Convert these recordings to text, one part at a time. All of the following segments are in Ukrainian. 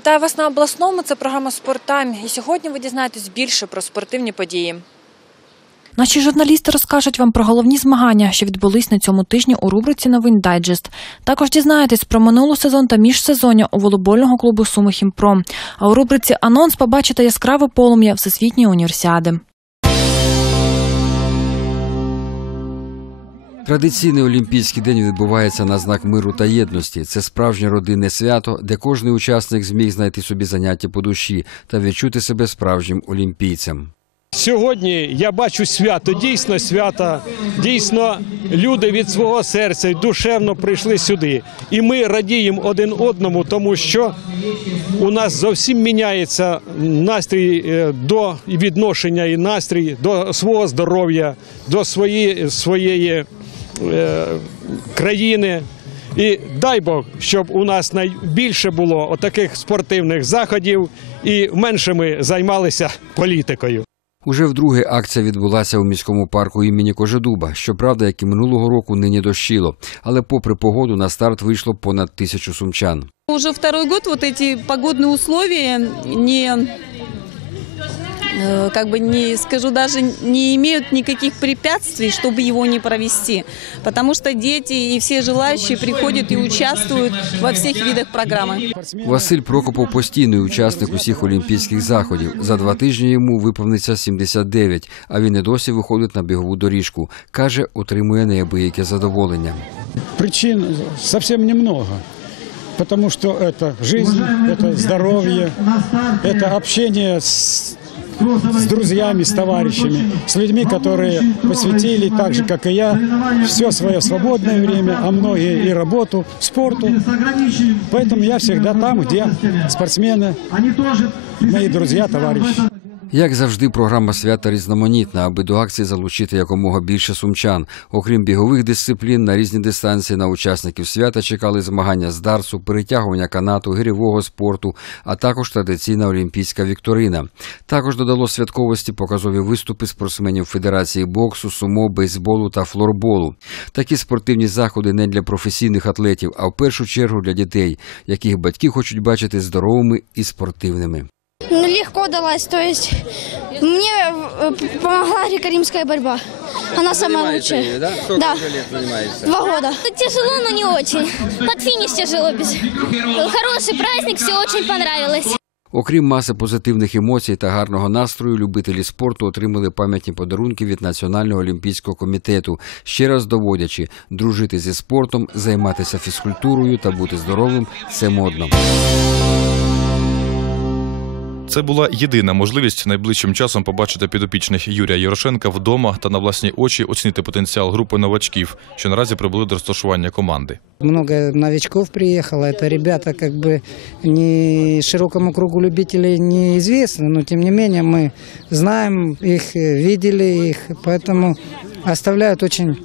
Вітаю вас на обласному. Це програма «Спорттайм». І сьогодні ви дізнаєтесь більше про спортивні події. Наші журналісти розкажуть вам про головні змагання, що відбулись на цьому тижні у рубриці Новин Дайджест. Також дізнаєтесь про минулу сезон та міжсезоння у волейбольного клубу Суми Хімпром. А у рубриці Анонс побачите яскраве полум'я Всесвітньої універсіади. Традиційний Олімпійський день відбувається на знак миру та єдності. Це справжнє родинне свято, де кожний учасник зміг знайти собі заняття по душі та відчути себе справжнім олімпійцем. Сьогодні я бачу свято, дійсно свято. Дійсно, люди від свого серця душевно прийшли сюди. І ми радіємо один одному, тому що у нас зовсім міняється настрій е, до відношення і настрій до свого здоров'я, до своєї, своєї країни. І дай Бог, щоб у нас найбільше було отаких спортивних заходів, і менше ми займалися політикою. Уже вдруге акція відбулася у міському парку імені Кожедуба. Щоправда, як і минулого року, нині дощило. Але попри погоду на старт вийшло понад тисячу сумчан. Уже второй год вот эти погодные условия не, э, как бы не скажу даже, не имеют никаких препятствий, чтобы его не провести. Потому что дети и все желающие приходят и участвуют во всех видах программы. Василь Прокопов постійний учасник усіх олімпійських заходів. За два тижні йому виповниться 79, а він і досі виходить на бігову доріжку. Каже, отримує неабияке задоволення. Причин совсем немного. Потому что это жизнь, это здоровье, это общение с, с друзьями, с товарищами, с людьми, которые посвятили, так же, как и я, все свое свободное время, а многие и работу, спорту. Поэтому я всегда там, где спортсмены, мои друзья, товарищи. Як завжди, програма свята різноманітна, аби до акції залучити якомога більше сумчан. Окрім бігових дисциплін, на різні дистанції на учасників свята чекали змагання з дарсу, перетягування канату, гирьового спорту, а також традиційна олімпійська вікторина. Також додало святковості показові виступи спортсменів Федерації боксу, сумо, бейсболу та флорболу. Такі спортивні заходи не для професійних атлетів, а в першу чергу для дітей, яких батьки хочуть бачити здоровими і спортивними. Легко далась, то есть мне э, помогла рекоримская борьба. Она самая лучшая. да? да. Два года. Тяжело, но не очень. Под финиш тяжело. без- Хороший праздник, все очень понравилось. Окрім маси позитивних емоцій та гарного настрою, любителі спорту отримали пам'ятні подарунки від Національного олімпійського комітету, ще раз доводячи, дружити зі спортом, займатися фізкультурою та бути здоровим це модно. Це була єдина можливість найближчим часом побачити підопічних Юрія Ярошенка вдома та на власні очі оцінити потенціал групи новачків, що наразі прибули до розташування команди. Много новичков приехало. Это ребята как бы не широкому кругу любителей неизвестны, но тем не менее мы знаем их, э, видели их, поэтому оставляют очень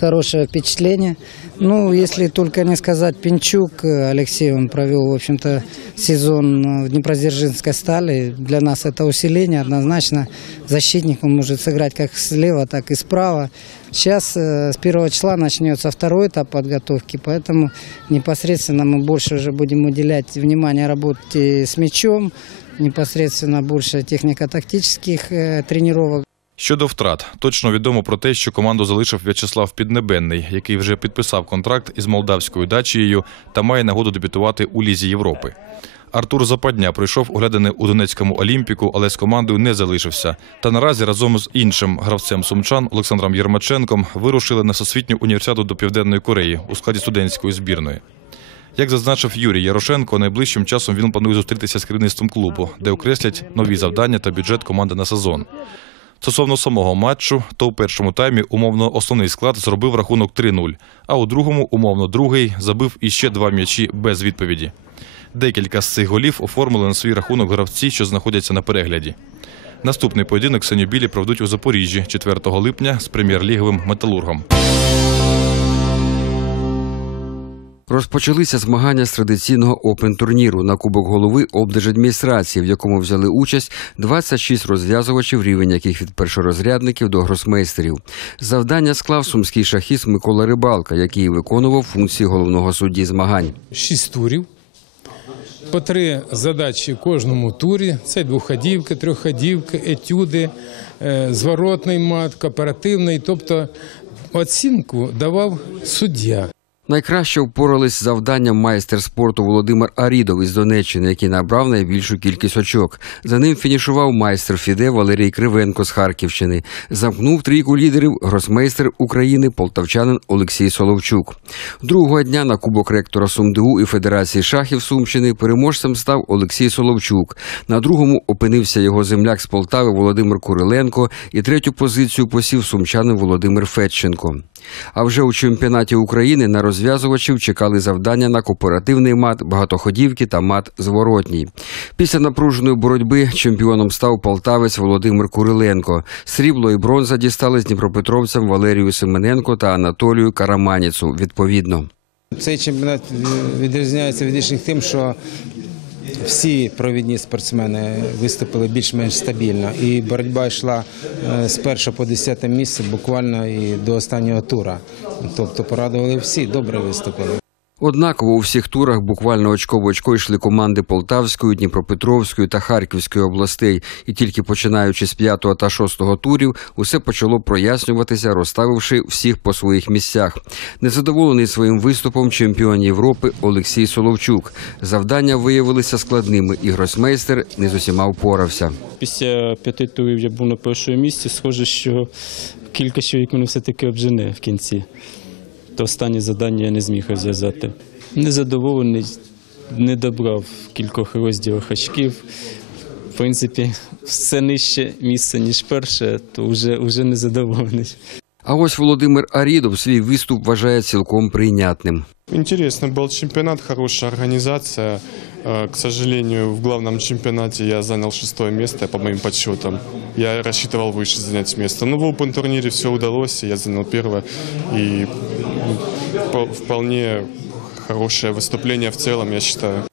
хорошее впечатление. Ну, если только не сказать Пинчук, э, Алексей, он провел, в общем-то, сезон э, в Днепродзержинской стали. Для нас это усиление, однозначно. Защитник он может сыграть как слева, так и справа. Сейчас э, с первого числа начнется второй этап подготовки, поэтому непосредственно мы больше уже будем уделять внимание работе с мячом, непосредственно больше технико-тактических тренировок. Щодо втрат, точно відомо про те, що команду залишив В'ячеслав Піднебенний, який вже підписав контракт із молдавською дачією та має нагоду дебютувати у Лізі Європи. Артур Западня пройшов оглядини у Донецькому Олімпіку, але з командою не залишився. Та наразі разом з іншим гравцем сумчан Олександром Єрмаченком вирушили на всесвітню універсіаду до Південної Кореї у складі студентської збірної. Як зазначив Юрій Ярошенко, найближчим часом він планує зустрітися з керівництвом клубу, де окреслять нові завдання та бюджет команди на сезон. Стосовно самого матчу, то у першому таймі умовно основний склад зробив рахунок 3-0, а у другому умовно другий забив іще два м'ячі без відповіді. Декілька з цих голів оформили на свій рахунок гравці, що знаходяться на перегляді. Наступний поєдинок синьо-білі проведуть у Запоріжжі 4 липня з прем'єр-ліговим металургом. Розпочалися змагання з традиційного опен-турніру на Кубок голови облдержадміністрації, в якому взяли участь 26 розв'язувачів, рівень яких від першорозрядників до гросмейстерів. Завдання склав сумський шахіст Микола Рибалка, який виконував функції головного судді змагань. шість турів. по три задачі кожному турі: це двоходівки, трьохходівки, етюди, е, зворотний мат, кооперативний. Тобто оцінку давав суддя. Найкраще впорались з завданням майстер спорту Володимир Арідов із Донеччини, який набрав найбільшу кількість очок. За ним фінішував майстер Фіде Валерій Кривенко з Харківщини. Замкнув трійку лідерів гросмейстер України полтавчанин Олексій Соловчук. Другого дня на Кубок ректора СумДУ і Федерації шахів Сумщини переможцем став Олексій Соловчук. На другому опинився його земляк з Полтави Володимир Куриленко і третю позицію посів сумчанин Володимир Федченко. А вже у чемпіонаті України на розв'язувачів чекали завдання на кооперативний мат, багатоходівки та мат зворотній. Після напруженої боротьби чемпіоном став полтавець Володимир Куриленко. Срібло і бронза дістались дніпропетровцям Валерію Семененко та Анатолію Караманіцу. Відповідно. Цей чемпіонат відрізняється від інших тим, що всі провідні спортсмени виступили більш-менш стабільно, і боротьба йшла е, з першого по десяте місце буквально і до останнього тура. Тобто порадували всі, добре виступили. Однаково у всіх турах буквально очко в очко йшли команди Полтавської, Дніпропетровської та Харківської областей, і тільки починаючи з п'ятого та шостого турів, усе почало прояснюватися, розставивши всіх по своїх місцях. Незадоволений своїм виступом чемпіон Європи Олексій Соловчук. Завдання виявилися складними, і гросмейстер не з усіма впорався. Після п'яти турів я був на першому місці. Схоже, що кілька чоловік мене все-таки обжене в кінці То останнє завдання я не зміг розв'язати. Незадоволений, не добрав в кількох розділах очків. В принципі, все нижче місце, ніж перше, то вже, вже незадоволений. А ось Володимир Арідов свій виступ вважає цілком прийнятним. Интересный был чемпионат, хорошая организация. Э, К сожалению, в главном чемпионате я занял шестое место по моим подсчетам. Я рассчитывал выше занять место. Но в Open турнире все удалось, и я занял первое. И м, по- вполне хорошее выступление в целом, я считаю.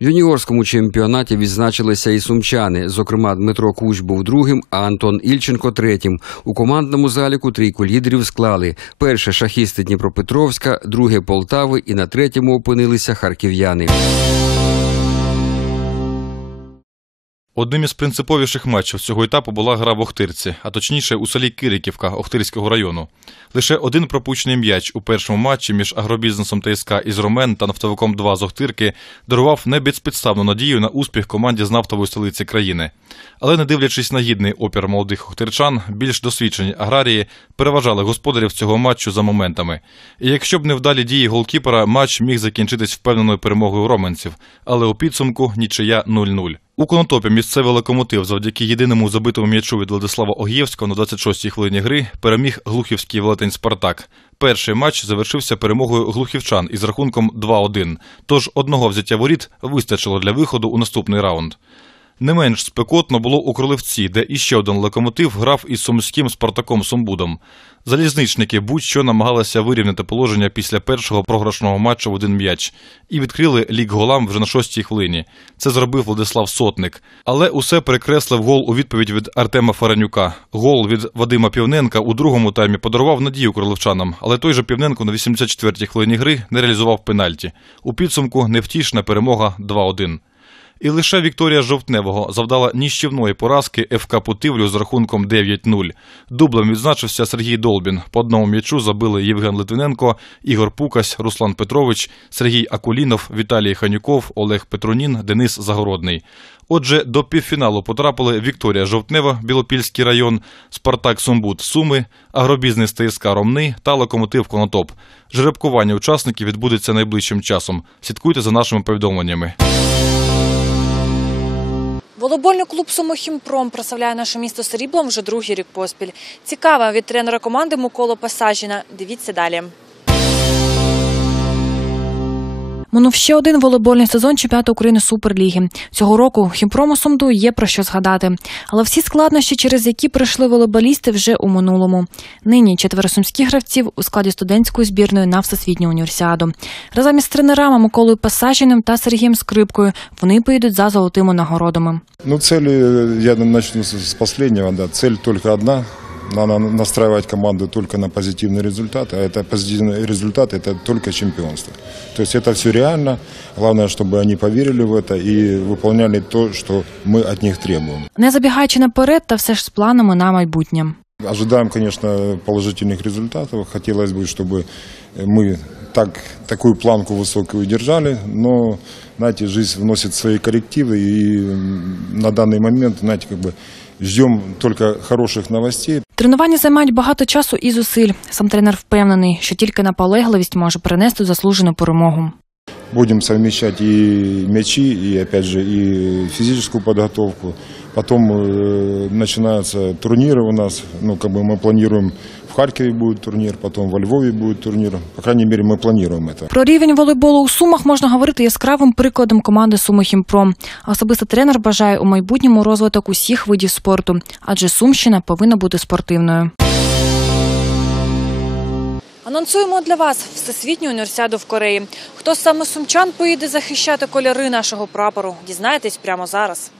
В юніорському чемпіонаті відзначилися і сумчани. Зокрема, Дмитро Куч був другим, а Антон Ільченко третім. У командному заліку трійку лідерів склали: перше шахісти Дніпропетровська, друге Полтави і на третьому опинилися харків'яни. Одним із принциповіших матчів цього етапу була гра в Охтирці, а точніше у селі Кириківка Охтирського району. Лише один пропущений м'яч у першому матчі між агробізнесом ТСК із Ромен та нафтовиком 2 з Охтирки дарував небезпідставну надію на успіх команді з нафтової столиці країни. Але не дивлячись на гідний опір молодих охтирчан, більш досвідчені аграрії переважали господарів цього матчу за моментами. І якщо б не вдалі дії голкіпера, матч міг закінчитись впевненою перемогою роменців, але у підсумку нічия 0-0. У конотопі місцевий локомотив завдяки єдиному забитому м'ячу від Владислава Огєвського на 26-й хвилині гри переміг глухівський велетень Спартак. Перший матч завершився перемогою глухівчан із рахунком 2-1, тож одного взяття воріт вистачило для виходу у наступний раунд. Не менш спекотно було у Кроливці, де іще один локомотив грав із сумським Спартаком Сумбудом. Залізничники будь-що намагалися вирівняти положення після першого програшного матчу в один м'яч і відкрили лік голам вже на шостій хвилині. Це зробив Владислав Сотник. Але усе перекреслив гол у відповідь від Артема Фаранюка. Гол від Вадима Півненка у другому таймі подарував надію кроливчанам, але той же Півненко на 84-й хвилині гри не реалізував пенальті. У підсумку невтішна перемога 2-1. І лише Вікторія Жовтневого завдала ніщівної поразки ФК Путивлю з рахунком 9-0. Дублем відзначився Сергій Долбін. По одному м'ячу забили Євген Литвиненко, Ігор Пукась, Руслан Петрович, Сергій Акулінов, Віталій Ханюков, Олег Петрунін, Денис Загородний. Отже, до півфіналу потрапили Вікторія Жовтнева, Білопільський район, Спартак Сумбут Суми, Агробізнес ТСК Ромни та Локомотив Конотоп. Жеребкування учасників відбудеться найближчим часом. Слідкуйте за нашими повідомленнями. Волейбольний клуб «Сумохімпром» прославляє наше місто сріблом вже другий рік поспіль. Цікава від тренера команди Микола Пасажіна. Дивіться далі. Минув ще один волейбольний сезон чемпіонату України Суперліги. Цього року хімпрому Сумду є про що згадати. Але всі складнощі, через які пройшли волейболісти, вже у минулому. Нині четверо сумських гравців у складі студентської збірної на всесвітню універсіаду. Разом із тренерами Миколою Пасажіним та Сергієм Скрипкою вони поїдуть за золотими нагородами. Ну, цель, э, я начну с с последнего, да. Цель только одна Надо настраивать команду только на позитивный результат, а это позитивный результат – это только чемпионство. То есть это все реально. Главное, чтобы они поверили в это и выполняли то, что мы от них требуем. Не забігаючи наперед, та все ж з планами на майбутнє. Ожидаем, конечно, положительных результатов. Хотелось бы, чтобы мы так, такую планку высокую держали, но, знаете, жизнь вносит свои коррективы, и м, на данный момент, знаете, как бы ждем только хороших новостей. Тренування займають багато часу і зусиль. Сам тренер впевнений, що тільки наполегливість може принести заслужену перемогу. Будем совмещать и мячи, и, опять же, и физическую подготовку. Потом э, начинаются турниры у нас. Ну, как бы мы планируем, в Харькове будет турнир, потом во Львове будет турнир. По крайней мере, мы планируем это. Про рівень волейболу у Сумах можна говорити яскравим прикладом команди Суми Хімпро. А особисто тренер бажає у майбутньому розвиток усіх видів спорту, адже Сумщина повинна бути спортивною. Анонсуємо для вас всесвітню універсіаду в Кореї. Хто саме сумчан поїде захищати кольори нашого прапору? Дізнаєтесь прямо зараз.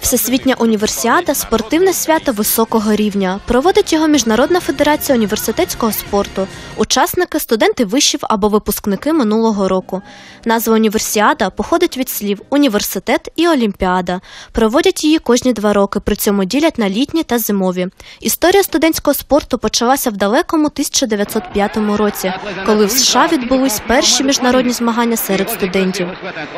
Всесвітня універсіада спортивне свято високого рівня. Проводить його Міжнародна федерація університетського спорту, учасники, студенти вишів або випускники минулого року. Назва універсіада походить від слів університет і олімпіада. Проводять її кожні два роки, при цьому ділять на літні та зимові. Історія студентського спорту почалася в далекому 1905 році, коли в США відбулись перші міжнародні змагання серед студентів.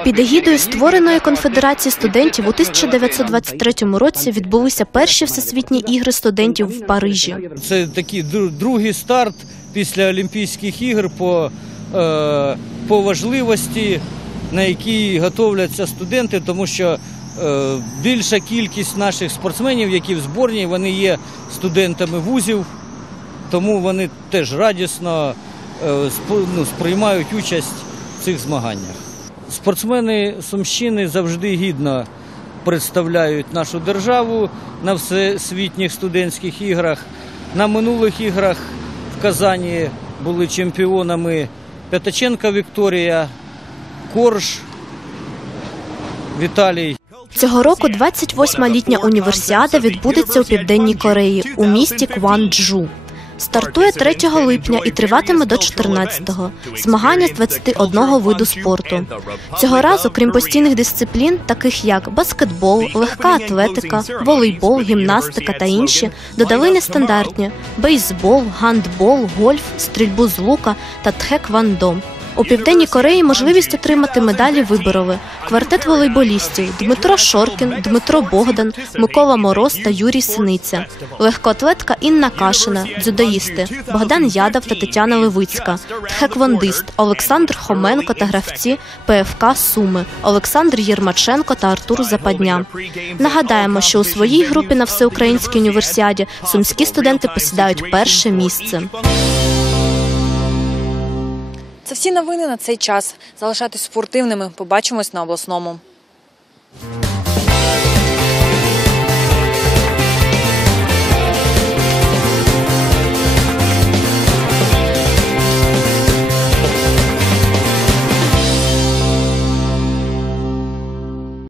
Під егідою створеної конфедерації студентів у 1923 році відбулися перші всесвітні ігри студентів в Парижі. Це такий другий старт після Олімпійських ігор по, е, по важливості, на якій готовляться студенти, тому що е, більша кількість наших спортсменів, які в зборній, вони є студентами вузів, тому вони теж радісно е, ну, сприймають участь в цих змаганнях. Спортсмени Сумщини завжди гідно представляють нашу державу на всесвітніх студентських іграх. На минулих іграх в Казані були чемпіонами П'ятаченка Вікторія, Корж Віталій. Цього року 28-ма літня універсіада відбудеться у південній Кореї у місті Кванджу. Стартує 3 липня і триватиме до 14-го. Змагання з 21 виду спорту. Цього разу, крім постійних дисциплін, таких як баскетбол, легка атлетика, волейбол, гімнастика та інші, додали нестандартні бейсбол, гандбол, гольф, стрільбу з лука та тхеквандо. У південній Кореї можливість отримати медалі вибороли квартет волейболістів Дмитро Шоркін, Дмитро Богдан, Микола Мороз та Юрій Синиця, легкоатлетка Інна Кашина, дзюдоїсти Богдан Ядов та Тетяна Левицька, тхеквондист Олександр Хоменко та гравці ПФК Суми, Олександр Єрмаченко та Артур Западня. Нагадаємо, що у своїй групі на всеукраїнській універсіаді сумські студенти посідають перше місце. Це всі новини на цей час. Залишайтесь спортивними. Побачимось на обласному.